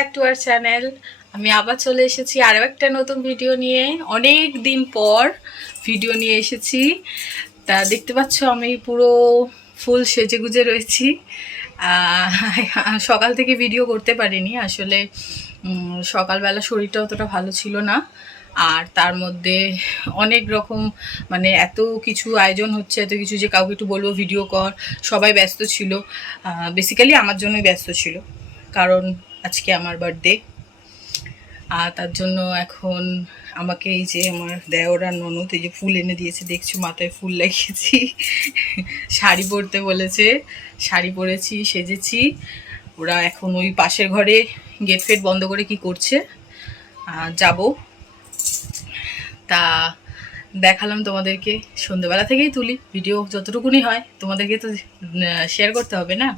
Back to our channel. আমি আবার চলে এসেছি আরও একটা নতুন ভিডিও নিয়ে। অনেক দিন পর ভিডিও নিয়ে এসেছি। তা দেখতে পাচ্ছ আমি পুরো ফুল সেজেগুজে রয়েছি। সকাল থেকে ভিডিও করতে পারিনি আসলে, সকালবেলা শরীরটা অতটা ভালো ছিল না। আর তার মধ্যে অনেক রকম মানে এত কিছু আয়োজন হচ্ছে, এত কিছু যে কাউকে একটু বলবো ভিডিও কর, সবাই ব্যস্ত ছিল। বেসিক্যালি আমার জন্যই ব্যস্ত ছিল, কারণ আজকে আমার বার্থডে। আর তার জন্য এখন আমাকে এই যে আমার দেওর আর ননদ এই যে ফুল এনে দিয়েছে, দেখছো মাথায় ফুল লাগিয়েছি। শাড়ি পরতে বলেছে, শাড়ি পরেছি, সেজেছি। ওরা এখন ওই পাশের ঘরে গেট ফেট বন্ধ করে কি করছে, যাব। তা দেখালাম তোমাদেরকে, সন্ধ্যেবেলা থেকেই তুলি ভিডিও, যতটুকুনি হয় তোমাদেরকে তো শেয়ার করতে হবে না।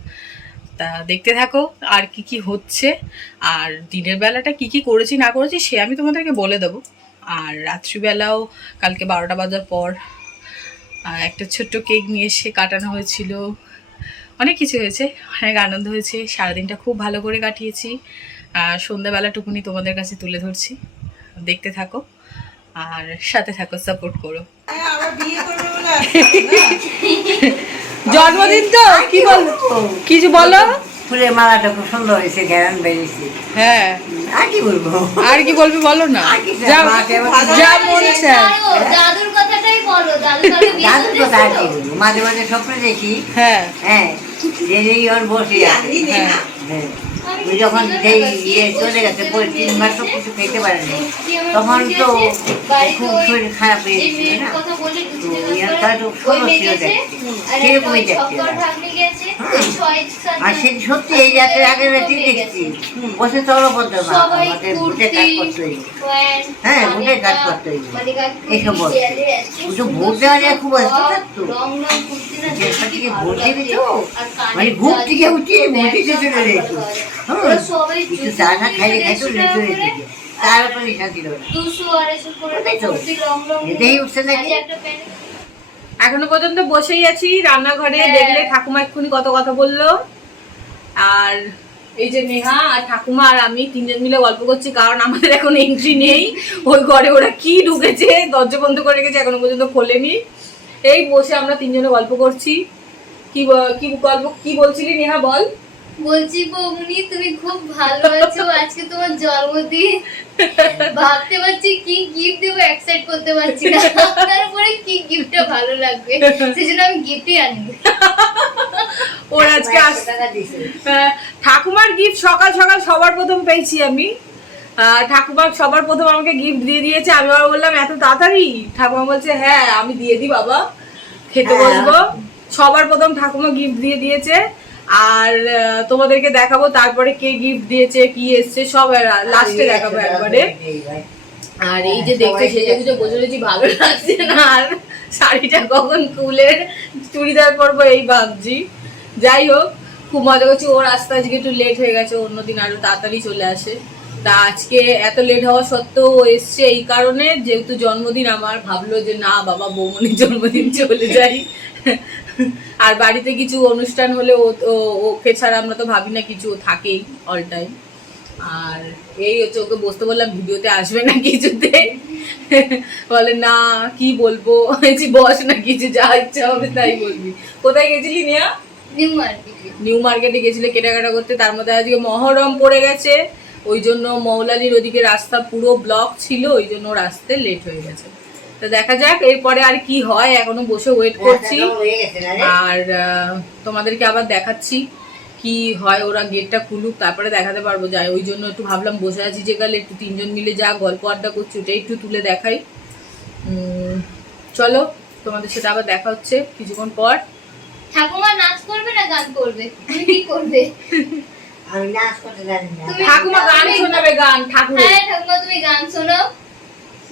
তা দেখতে থাকো আর কি কি হচ্ছে, আর দিনের বেলাটা কি কি করেছি না করেছি সে আমি তোমাদেরকে বলে দেবো। আর রাত্রিবেলাও কালকে 12টা বাজার পর একটা ছোট্ট কেক নিয়ে এসে কাটানো হয়েছিল। অনেক কিছু হয়েছে, অনেক আনন্দ হয়েছে, সারাদিনটা খুব ভালো করে কাটিয়েছি। আর সন্ধ্যাবেলাটুকুনি তোমাদের কাছে তুলে ধরছি, দেখতে থাকো আর সাথে থাকো, সাপোর্ট করো। জন্মদিন তো কি বলবো, কিছু বলো। ফুলের মালাটা খুব সুন্দর হয়েছে, ঘেরান বেরিয়েছে। হ্যাঁ, আর কি বলবো, আর কি বলবি বলো না, যা মন চায়। দাদুর কথাটাই বলো। দাদুর কথা আর কি বলবো, মাঝে মাঝে স্বপ্নে দেখি। হ্যাঁ হ্যাঁ, যে বসে আছে। হ্যাঁ, যখন সেই চলে গেছে 3 মাস তো কিছু খেতে পারেনি, তখন তো খুব শরীর খারাপ হয়ে গেছিল না, তো সুন্দর ছিল দেখতে, সেরকমই দেখতে। আর সে সত্যি এই যাত্রার আগের রাত্রি দেখছি বসে তলপদ্র মা আমাদের ভোটে কাজ করতে হইব। হ্যাঁ, ভোটে কাজ করতে হইব, এইসব বলছে। ভোট দেওয়া যায় খুব ব্যস্ত থাকতো, ভোট দিবি তো মানে ঘুম থেকে উঠে ভোট দিতে চলে যেত। কিছু চা না খাইলে খাইতো চলে যেত, তার উপরে ইচ্ছা ছিল না। এটাই উঠছে নাকি। এখনো পর্যন্ত বসেই আছি রান্নাঘরে, দেখলে ঠাকুমা এক্ষুনি কত কথা বললো। আর এই যে নেহা আর ঠাকুমা আর আমি তিনজন মিলে গল্প করছি, কারণ আমাদের এখন এন্ট্রি নেই। ওই ঘরে ওরা কি ঢুকেছে, দরজা বন্ধ করে রেখেছে, এখনো পর্যন্ত খোলেনি। এই বসে আমরা তিনজনে গল্প করছি। কি গল্প কি বলছিলি নেহা, বল। বলছি বৌমনি তুমি খুব ভালো আছো, আজকে তোমার জন্মদিন। ভাবতে পারছি কি গিফট দেবো, এক্সাইট করতে পারছি না। তারপরে কি গিফটটা ভালো লাগবে, সেজন্য আমি গিফটই আনিনি। ওর আজকে ঠাকুমার গিফট সকাল সকাল সবার প্রথম পেয়েছি আমি। ঠাকুমা সবার প্রথম আমাকে গিফট দিয়ে দিয়েছে। আমি আবার বললাম এত তাড়াতাড়ি? ঠাকুমা বলছে হ্যাঁ আমি দিয়ে দিই বাবা, খেতে বসবো। সবার প্রথম ঠাকুমা গিফট দিয়ে দিয়েছে। আর তোমাদেরকে দেখাবো তারপরে কে গিফট দিয়েছে, কি এসছে সব লাস্টে দেখাবো একবারে। আর এই যে দেখতে সেজে গুজে বসে রয়েছি, ভালো লাগছে না। আর শাড়িটা কখন খুলে চুড়িদার পরবো এই ভাবছি। যাই হোক, খুব মজা করছি। ওর আসতে আজকে একটু লেট হয়ে গেছে, অন্যদিন আরো তাড়াতাড়ি চলে আসে। তা আজকে এত লেট হওয়া সত্ত্বেও ও এসছে এই কারণে, যেহেতু জন্মদিন আমার, ভাবলো যে না বাবা বৌমনির জন্মদিন চলে যাই। আর বাড়িতে কিছু অনুষ্ঠান হলে ওকে ছাড়া আমরা তো ভাবি না কিছু, থাকেই অল টাইম। আর এই হচ্ছে, ওকে বসতে বললাম ভিডিওতে আসবে না কিছুতে, বলে না কি বলবো, বস না, কিছু যা ইচ্ছা হবে তাই বলবি। কোথায় গেছিলি নিয়া? নিউ মার্কেটে গেছিলে কেনাকাটা করতে। তার মধ্যে আজকে মহরম পড়ে গেছে, ওই জন্য মৌলালির ওদিকে রাস্তা পুরো ব্লক ছিল, ওই জন্য ওর আসতে লেট হয়ে গেছে। তো দেখা যাক এরপরে আর কি হয়, এখনো বসে ওয়েট করছি। আর তোমাদেরকে আবার দেখাচ্ছি কি হয়, ওরা গেটটা খুলুক তারপরে দেখাতে পারবো। যাই, ওই জন্য একটু ভাবলাম বসে আছি যে গেলে একটু তিনজন মিলে যা গল্প আড্ডা করছি ওটাই একটু তুলে দেখাই। চলো তোমাদের সাথে আবার দেখা হচ্ছে কিছুক্ষণ পর। ঠাকুমা নাচ করবে না গান করবে? তুমি কি করবে? আমি নাচ করতে জানি না। ঠাকুমা গান শোনাবে, গান ঠাকুরের। হ্যাঁ ঠাকুমা তুমি গান শোনাও,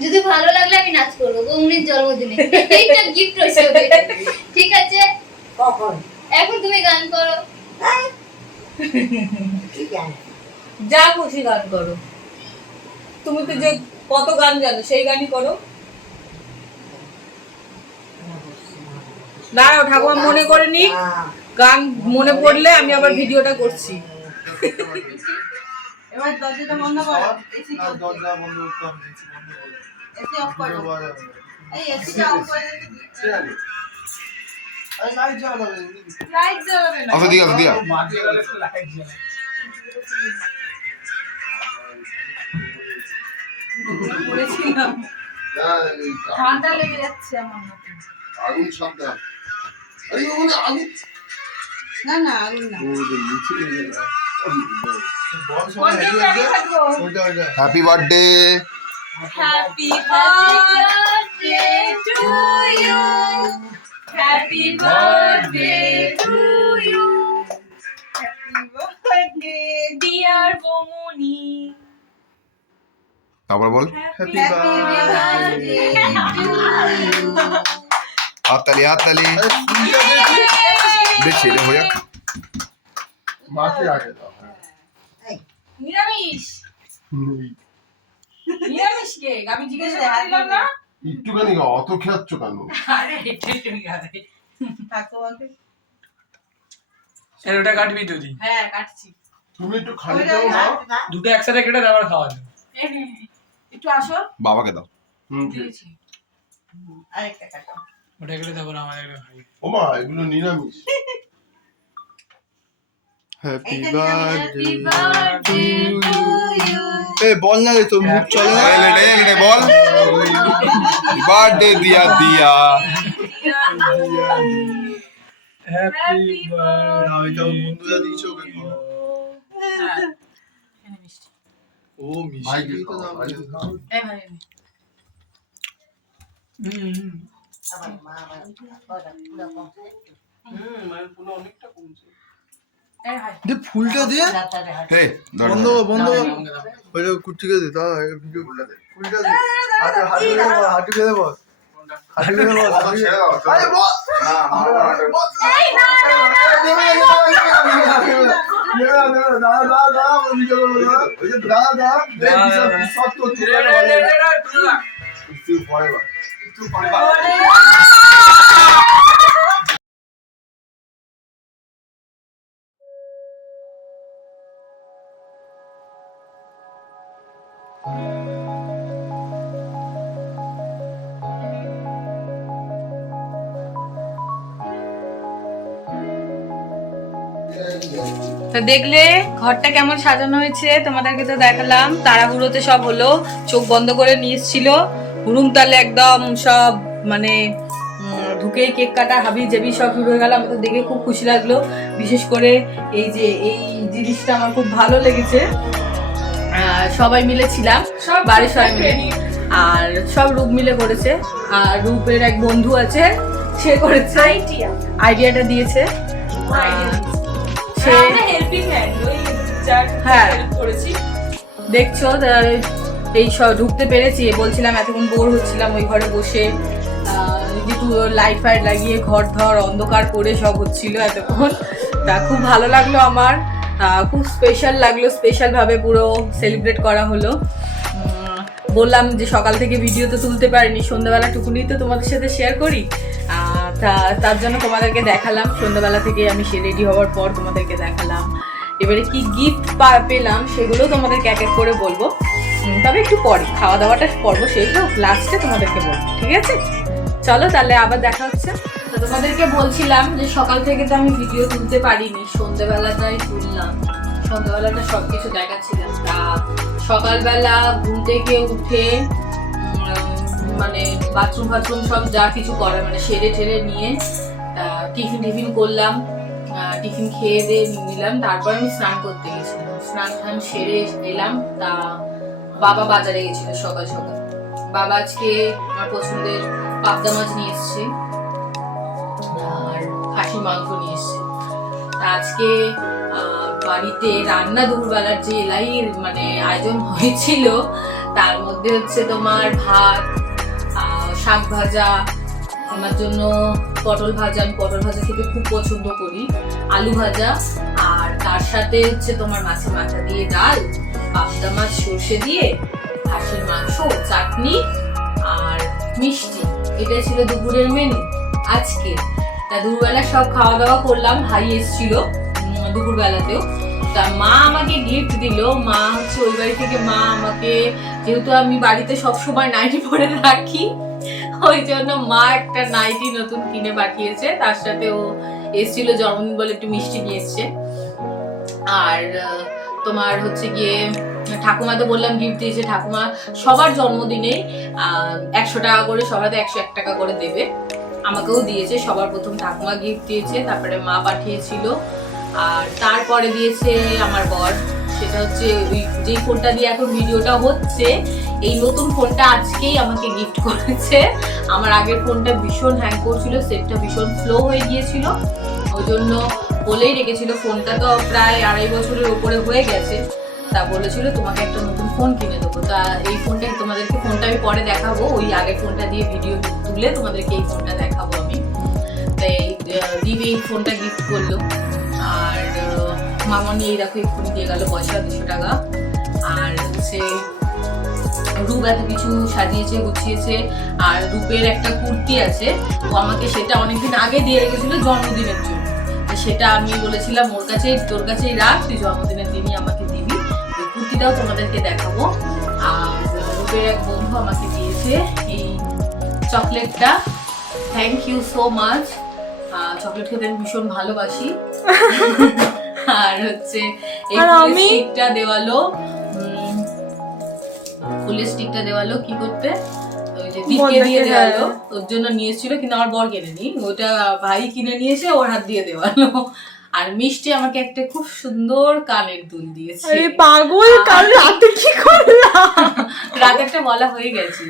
যদি ভালো লাগলে আমি নাচ করবো বৌমনির জন্মদিনে। এইটা গিফট হিসেবে, ঠিক আছে? কখন? এখন তুমি গান করো। যা খুশি গান করো, তুমি তো যে কত গান জানো সেই গানই করো। দাঁড়াও ঠাকুমা মনে করে নি, গান মনে পড়লে আমি আবার ভিডিওটা করছি। এবার দরজাটা বন্ধ করো, এসি আর চলছে। দরজা বন্ধ করতে হবে, এসি বন্ধ করো। এসি অফ করো। ভিডিও পাওয়া যাবে না। এই এসিটা অফ করে দে। ঠিক আছে? আরে লাইট জ্বালাবে, লাইট জ্বালাবে না। আচ্ছা দিয়া দিয়া মাটি গেলে তো লাইট জ্বালাবে। করেছিলাম ঠান্ডা লেগে যাচ্ছে আমার মতো। আগুন সাবধান। আরে ওখানে আগুন। না না আগুন না। ওদের নিচে বল সবাই কোনটা হেডি আছে। থাকবো? ওইটা ওইটা। Happy birthday. Happy birthday to you. Happy birthday to you. Happy birthday dear Bomoni. তারপর বল happy Happy birthday to you. হাততালি হাততালি। আরে ফুলটা দেখি। বেশ এটা হয়ে যাক। মাকে আগে দাও। এই নিরামিষ নিরামিষ কেক আমি জিজ্ঞেস করলাম না। একটুখানি অত খেয়াচ্ছ কেন? আরে একটু খাবে। থাকো বলতে। এর ওটা কাটবি তুই হ্যাঁ কাটছি। তুমি একটু খালি ওইটা দাও না। না। দুটো একসাথে কেটে আবার খাওয়া যাবে এই নে, একটু আসো। বাবাকে দাও। দিয়েছি। আরেকটা কাটো। ওটা কেটে তারপর আমাদের খাই ওমা এগুলো নিরামিষ। হ্যাপি এইটা birthday Happy birthday to you. এ বল না রে তোর মুখ চলে না লে বল বার্থডে দিয়া দিয়া হ্যাপি বার্থডে না এটা ওর বন্ধুরা দিয়েছে ওকে খাও। হ্যাঁ, এনে মিষ্টি। ও মিষ্টি তো দাও। এই ভাই এনে। আবার মা আবার ওটা পুরো কমছে। মায়ের পুরো অনেকটা কমছে। এই ভাই। দে ফুলটা দে। ডাক্তারে হাত। হে বন্ধ কর, বন্ধ কর। আমাকে দাও ওইটা কুচিকে দে, তা ভিডিও ফুলটা দে। ফুলটা দে। হাঁটু হাঁটু বেঁধে বস। হাঁটু বেঁধে বস। আরে বস। এই না না, তো দেখলে ঘরটা কেমন সাজানো হয়েছে, তোমাদেরকে তো দেখালাম। তাড়াহুড়োতে সব হলো, চোখ বন্ধ করে নিয়ে এসেছিল হুড়ুম তালে একদম সব মানে ঢুকে কেক কাটা হাবি জাবি সব শুরু হয়ে গেল। আমাদের দেখে খুব খুশি লাগলো, বিশেষ করে এই যে এই জিনিসটা আমার খুব ভালো লেগেছে। সবাই মিলে ছিলাম, বাড়ির সবাই মিলে, আর সব রূপ মিলে করেছে। আর রূপের এক বন্ধু আছে, সে করেছে, আইডিয়াটা দিয়েছে। সে হ্যাঁ দেখছো এই সব ঢুকতে পেরেছি। বলছিলাম এতক্ষণ বোর হচ্ছিলাম ওই ঘরে বসে, যেহেতু লাইট ফাইট লাগিয়ে ঘর ধর অন্ধকার করে সব হচ্ছিল এতক্ষণ। তা খুব ভালো লাগলো আমার, খুব স্পেশাল লাগলো, স্পেশালভাবে পুরো সেলিব্রেট করা হলো। বললাম যে সকাল থেকে ভিডিও তো তুলতে পারিনি, সন্ধ্যাবেলা টুকুনি তো তোমাদের সাথে শেয়ার করি। তার জন্য তোমাদেরকে দেখালাম, সন্ধ্যাবেলা থেকে আমি রেডি হওয়ার পর তোমাদেরকে দেখালাম। এবারে কি গিফট পেলাম সেগুলো তোমাদেরকে এক এক করে বলবো, তবে একটু পরে খাওয়া দাওয়াটা করবো, সেগুলো লাস্টে তোমাদেরকে বলবো, ঠিক আছে? চলো তাহলে আবার দেখা হচ্ছে। তো তোমাদেরকে বলছিলাম যে সকাল থেকে তো আমি ভিডিও তুলতে পারিনি, সন্ধ্যাবেলাটাই তুললাম। সন্ধ্যাবেলাটা সব কিছু দেখাচ্ছিলাম। তা সকালবেলা ঘুম থেকে উঠে মানে বাথরুম ফাথরুম সব যা কিছু করে মানে সেরে ঠেরে নিয়ে টিফিন করলাম, টিফিন খেয়ে দিয়ে নিলাম। তারপর আমি স্নান করতে গেছিলাম, স্নান টান সেরে এলাম। তা বাবা বাজারে গেছিল সকাল সকাল। বাবা আজকে আমার পছন্দের পাবদা মাছ নিয়ে এসছে আর খাসির মাংস নিয়ে এসছে। তা আজকে বাড়িতে রান্না দুপুরবেলার যে এলাইয়ের মানে আয়োজন হয়েছিল, তার মধ্যে হচ্ছে তোমার ভাত, শাক ভাজা, আমার জন্য পটল ভাজা, আমি পটল ভাজা খেতে খুব পছন্দ করি, আলু ভাজা, আর তার সাথে হচ্ছে তোমার মাছের মাথা দিয়ে ডাল, পাবদা মাছ সর্ষে দিয়ে, খাসির মাংস, চাটনি আর মিষ্টি। এটাই ছিল দুপুরের মেনু আজকে। তা দুপুরবেলা সব খাওয়া দাওয়া করলাম, ভাই এসেছিল দুপুরবেলাতেও। তা মা আমাকে গিফট দিল। মা হচ্ছে ওই বাড়ি থেকে মা আমাকে, যেহেতু আমি বাড়িতে সবসময় নাইটি পরে রাখি, ওই জন্য মা একটা নাইটি নতুন কিনে পাঠিয়েছে। তার সাথে ও এসেছিল জন্মদিন বলে একটু মিষ্টি নিয়ে এসছে। আর তোমার হচ্ছে গিয়ে ঠাকুমা তো বললাম গিফট দিয়েছে। ঠাকুমা সবার জন্মদিনে 100 টাকা করে, সবার 101 টাকা করে দেবে। আমাকেও দিয়েছে। সবার প্রথম ঠাকুমা গিফট দিয়েছে, তারপরে মা পাঠিয়েছিল, আর তারপরে দিয়েছে আমার বর। সেটা হচ্ছে ওই যেই ফোনটা দিয়ে এখন ভিডিওটা হচ্ছে, এই নতুন ফোনটা আজকেই আমাকে গিফট করেছে। আমার আগের ফোনটা ভীষণ হ্যাং করছিল, সেটটা ভীষণ স্লো হয়ে গিয়েছিল, ওই জন্য বলেই রেখেছিল। ফোনটা তো প্রায় 2.5 বছরের উপরে হয়ে গেছে। তা বলেছিল তোমাকে একটা নতুন ফোন কিনে দেবো। তা এই ফোনটা তোমাদেরকে, ফোনটা আমি পরে দেখাবো, ওই আগের ফোনটা দিয়ে ভিডিও তুলে তোমাদেরকে এই ফোনটা দেখাবো আমি। তাই দিদি এই ফোনটা গিফট করলো। আর মামনি এই দেখো এক্ষুনি দিয়ে গেল পয়সা 200 টাকা। আর হচ্ছে রূপ এত কিছু সাজিয়েছে গুছিয়েছে। আর রূপের একটা কুর্তি আছে, ও আমাকে সেটা অনেকদিন আগে দিয়ে রেখেছিল জন্মদিনের জন্য। সেটা আমি বলেছিলাম ওর কাছে, তোর কাছেই রাখ, তুই জন্মদিনের দিনই আমাকে দিবি। ওই কুর্তিটাও তোমাদেরকে দেখাবো। আর রূপের এক বন্ধু আমাকে দিয়েছে এই চকলেটটা। Thank you so much. Chocolate খেতে আমি ভীষণ ভালোবাসি। আর হচ্ছে এই স্টিকটা দেওয়ালো, ফুলের স্টিকটা দেওয়ালো কি করতে, ওই যে দীপকে দিয়ে দেওয়ালো, ওর জন্য নিয়ে এসেছিল, কিন্তু আমার বর কেনেনি, ওটা ভাই কিনে নিয়ে এসে ওর হাত দিয়ে দেওয়ালো। আর মিষ্টি আমাকে একটা খুব সুন্দর কানের দুল দিয়েছে। আরে পাগল, কাল রাতে কি করলাম? রাতে একটা বলা হয়ে গেছে,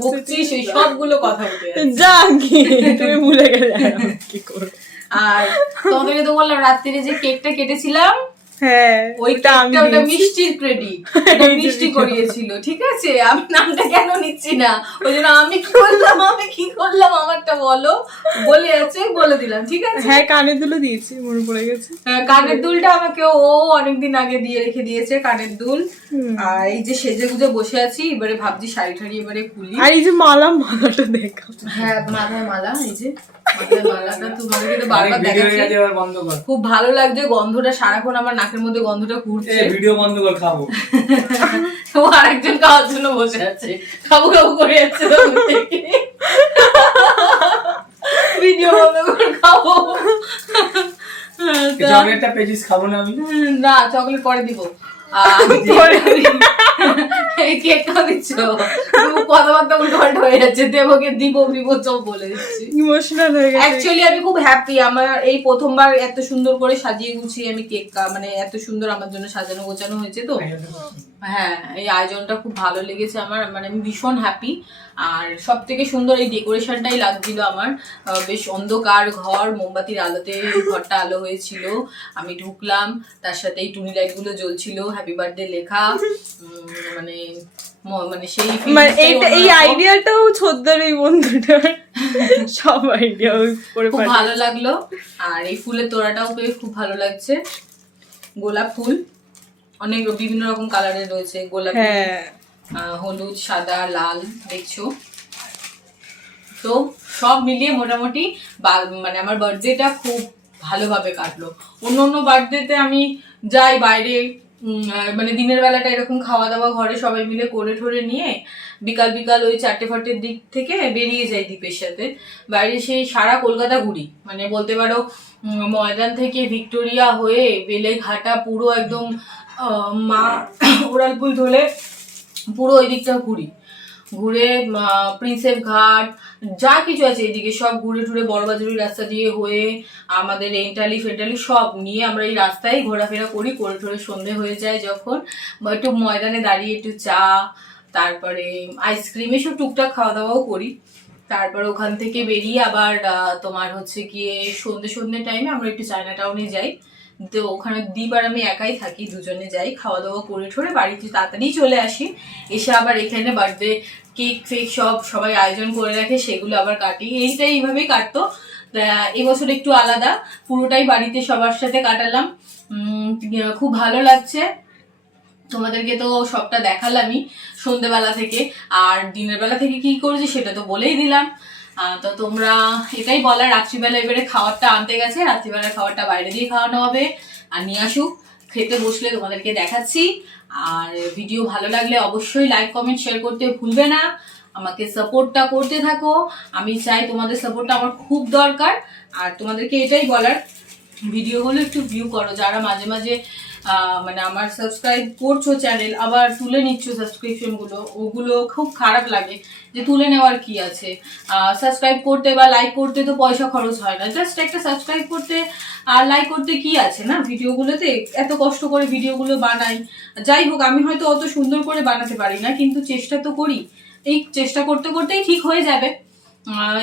বকছিস ওই সবগুলো কথা উঠে যা কি তুমি ভুলে গেলে কি করব। আর তোমাদেরকে তো বললাম রাত্রিরে যে কেকটা কেটেছিলাম, হ্যাঁ ওইটা ওটা মিষ্টির ক্রেডিট, মিষ্টি করিয়েছিল। ঠিক আছে, আমি নামটা কেন নিচ্ছি না, ওই জন্য আমি কি করলাম আমারটা বলো, বলে আছে বলে দিলাম। ঠিক আছে, হ্যাঁ কানের দুলও দিয়েছি, মনে পড়ে গেছে। কানের দুলটা আমাকে ও অনেকদিন আগে দিয়ে রেখে দিয়েছে, কানের দুল। আর এই যে সেজে গুজে বসে আছি, এবারে ভাবছি শাড়ি ঠাড়ি এবারে খুলি। আর এই যে মালাটা দেখা, হ্যাঁ মাথায় মালা, এই যে মাথায় মালাটা তোমাদেরকে তো বারবার দেখাচ্ছি, খুব ভালো লাগছে। গন্ধটা সারাক্ষণ আমার নাকের মধ্যে গন্ধটা ঘুরছে। ভিডিও বন্ধ কর, খাবো। ও আরেকজন খাওয়ার জন্য বসে আছে, খাবো খাবো করে যাচ্ছে ভিডিও বন্ধ করে খাবো। চকলেটটা পেজিস খাবো না আমি, না চকলেট পরে দিব। কেকটা দিচ্ছ, কথাবার্তা উল্টো পাল্টা হয়ে যাচ্ছে, দেবকে দিব দিব সব বলে দিচ্ছি, ইমোশনাল হয়ে গেছে। অ্যাকচুয়ালি আমি খুব হ্যাপি, আমার এই প্রথমবার এত সুন্দর করে সাজিয়ে গুছিয়ে আমি কেক, মানে এত সুন্দর আমার জন্য সাজানো গোছানো হয়েছে। তো হ্যাঁ, এই আয়োজনটা খুব ভালো লেগেছে আমার, মানে আমি ভীষণ হ্যাপি। আর সব থেকে সুন্দর এই ডেকোরেশনটাই লাগছিল আমার। বেশ অন্ধকার ঘর, মোমবাতির আলোতে ঘরটা আলো হয়েছিল। আমি ঢুকলাম, তার সাথে এই টুনি লাইট গুলো জ্বলছিল, হ্যাপি বার্থডে লেখা। মানে মানে সেই এই আইডিয়াটাও ছোটদের এই বন্ধুটার, সব আইডিয়া করে খুব ভালো লাগলো। আর এই ফুলের তোড়াটাও পেয়ে খুব ভালো লাগছে। গোলাপ ফুল অনেক বিভিন্ন রকম কালারের রয়েছে, গোলাপি, হলুদ, সাদা, লাল, দেখছো তো। সব মিলিয়ে মোটামুটি মানে আমার বার্থডেটা খুব ভালোভাবে কাটলো। অন্য বার্থডেতে আমি যাই বাইরে, মানে দিনের বেলাটা এরকম খাওয়া দাওয়া ঘরে সবাই মিলে করে ঠোরে নিয়ে বিকাল ওই 4-5 দিক থেকে বেরিয়ে যাই দ্বীপের সাথে। বাইরে সেই সারা কলকাতা ঘুরি, মানে বলতে পারো ময়দান থেকে ভিক্টোরিয়া হয়ে বেলেঘাটা পুরো একদম মা ওরালপুল ধরে পুরো ওই দিকটা ঘুরে প্রিন্সেপ ঘাট যা কিছু আছে এদিকে সব ঘুরে টুরে বড়বাজারি রাস্তা দিয়ে হয়ে আমাদের এন্টালি ফেন্টালি সব নিয়ে আমরা এই রাস্তায় ঘোরাফেরা করি, করে ঠোরে সন্ধে হয়ে যায় যখন, একটু ময়দানে দাঁড়িয়ে একটু চা, তারপরে আইসক্রিম, এসব টুকটাক খাওয়া দাওয়াও করি। তারপর ওখান থেকে বেরিয়ে আবার তোমার হচ্ছে গিয়ে সন্ধে টাইমে আমরা একটু চায়না টাউনে যাই। তো ওখানে দ্বীপ আর আমি একাই থাকি, দুজনে যাই, খাওয়া দাওয়া করে ঠোরে বাড়িতে তাড়াতাড়ি চলে আসি। এসে আবার এখানে বার্থডে কেক ফেক সবাই আয়োজন করে রাখে, সেগুলো আবার কাটি। এইভাবেই কাটতো। এবছর একটু আলাদা, পুরোটাই বাড়িতে সবার সাথে কাটালাম, খুব ভালো লাগছে। তোমাদেরকে তো সবটা দেখালামই সন্ধ্যেবেলা থেকে, আর দিনের বেলা থেকে কি করেছি সেটা তো বলেই দিলাম। তো তোমরা এটাই বলার, রাত্রিবেলা এবারে খাবারটা আনতে গেছে, রাত্রিবেলার খাবারটা বাইরে দিয়ে খাওয়ানো হবে, আর নিয়ে আসুক খেতে বসলে তোমাদেরকে দেখাচ্ছি। আর ভিডিও ভালো লাগলে অবশ্যই লাইক কমেন্ট শেয়ার করতে ভুলবে না, আমাকে সাপোর্টটা করতে থাকো। আমি চাই তোমাদের সাপোর্টটা আমার খুব দরকার। আর তোমাদেরকে এটাই বলার, ভিডিওগুলো একটু ভিউ করো, যারা মাঝে মাঝে মানে আমার সাবস্ক্রাইব করছো চ্যানেল আবার তুলে নিচ্ছ সাবস্ক্রিপশনগুলো, ওগুলো খুব খারাপ লাগে। যে তুলে নেওয়ার কি আছে, সাবস্ক্রাইব করতে বা লাইক করতে তো পয়সা খরচ হয় না, জাস্ট একটা সাবস্ক্রাইব করতে আর লাইক করতে কি আছে না। ভিডিওগুলোতে এত কষ্ট করে ভিডিওগুলো বানাই, যাই হোক আমি হয়তো অত সুন্দর করে বানাতে পারি না, কিন্তু চেষ্টা তো করি। এই চেষ্টা করতে করতেই ঠিক হয়ে যাবে,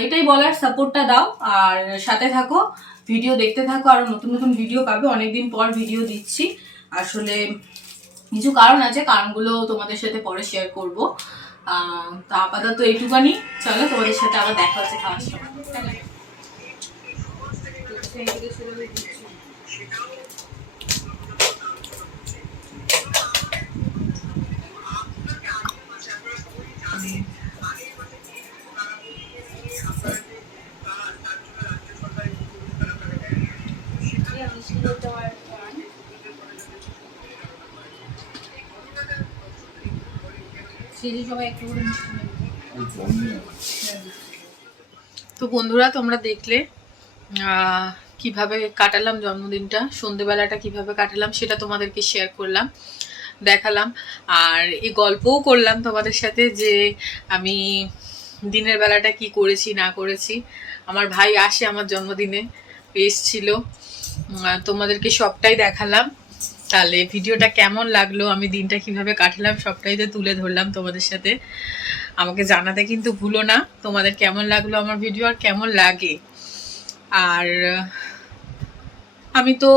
এটাই বলার। সাপোর্টটা দাও আর সাথে থাকো, ভিডিও দেখতে থাকো, আরো নতুন নতুন ভিডিও পাবে। অনেকদিন পর ভিডিও দিচ্ছি, আসলে কিছু কারণ আছে, কারণগুলো তোমাদের সাথে পরে শেয়ার করবো। তা আপাতত এইটুকানি, চলো তোমাদের সাথে আবার দেখা হচ্ছে খাওয়ার সময়। তো বন্ধুরা তোমরা দেখলে কিভাবে কাটালাম জন্মদিনটা, সন্ধেবেলাটা কিভাবে কাটালাম সেটা তোমাদেরকে শেয়ার করলাম, দেখালাম। আর এই গল্পও করলাম তোমাদের সাথে যে আমি দিনের বেলাটা কি করেছি না করেছি। আমার ভাই আসে আমার জন্মদিনে, এসছিল, তোমাদেরকে সবটাই দেখালাম। তাহলে ভিডিওটা কেমন লাগলো, আমি দিনটা কিভাবে কাটালাম সবটাই তো তুলে ধরলাম তোমাদের সাথে। আমাকে জানাতে কিন্তু ভুলো না তোমাদের কেমন লাগলো আমার ভিডিও আর কেমন লাগে। আর আমি তো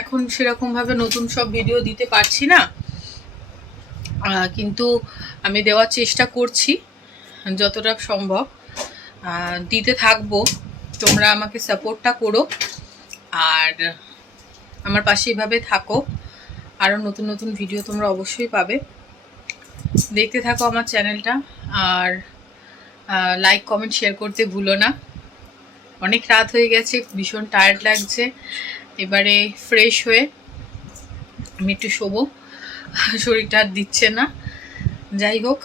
এখন সেরকমভাবে নতুন সব ভিডিও দিতে পারছি না, কিন্তু আমি দেওয়ার চেষ্টা করছি যতটা সম্ভব, দিতে থাকবো। তোমরা আমাকে সাপোর্টটা করো আর আমার পাশে এভাবে থাকো, আরও নতুন নতুন ভিডিও তোমরা অবশ্যই পাবে। দেখতে থাকো আমার চ্যানেলটা আর লাইক কমেন্ট শেয়ার করতে ভুলো না। অনেক রাত হয়ে গেছে, ভীষণ টায়ার্ড লাগছে, এবারে ফ্রেশ হয়ে আমি একটু শোবো, শরীরটা আর দিচ্ছে না। যাই হোক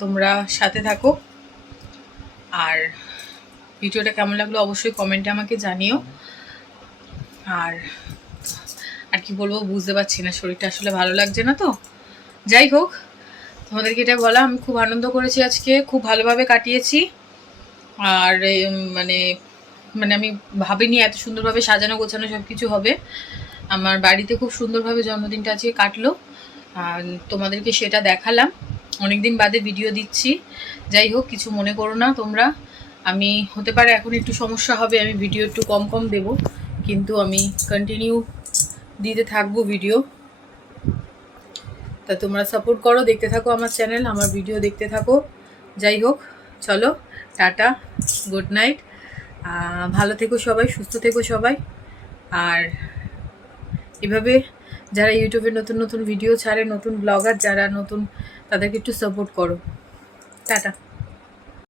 তোমরা সাথে থাকো আর ভিডিওটা কেমন লাগলো অবশ্যই কমেন্টে আমাকে জানিও। আর আর কি বলবো বুঝতে পারছি না, শরীরটা আসলে ভালো লাগছে না তো। যাই হোক তোমাদেরকে এটা বলা, আমি খুব আনন্দ করেছি আজকে, খুব ভালোভাবে কাটিয়েছি। আর মানে মানে আমি ভাবিনি এত সুন্দরভাবে সাজানো গোছানো সব কিছু হবে। আমার বাড়িতে খুব সুন্দরভাবে জন্মদিনটা আজকে কাটলো, আর তোমাদেরকে সেটা দেখালাম। অনেকদিন বাদে ভিডিও দিচ্ছি, যাই হোক কিছু মনে করো না তোমরা। আমি হতে পারে এখন একটু সমস্যা হবে, আমি ভিডিও একটু কম কম দেব, কিন্তু আমি কন্টিনিউ দিতে থাকবো ভিডিও। তা তোমরা সাপোর্ট করো, দেখতে থাকো আমার চ্যানেল, আমার ভিডিও দেখতে থাকো। যাই হোক চলো টাটা, গুড নাইট, ভালো থেকো সবাই, সুস্থ থেকো সবাই। আর এভাবে যারা ইউটিউবে নতুন নতুন ভিডিও ছাড়ে, নতুন ব্লগার যারা নতুন, তাদেরকে একটু সাপোর্ট করো। টাটা।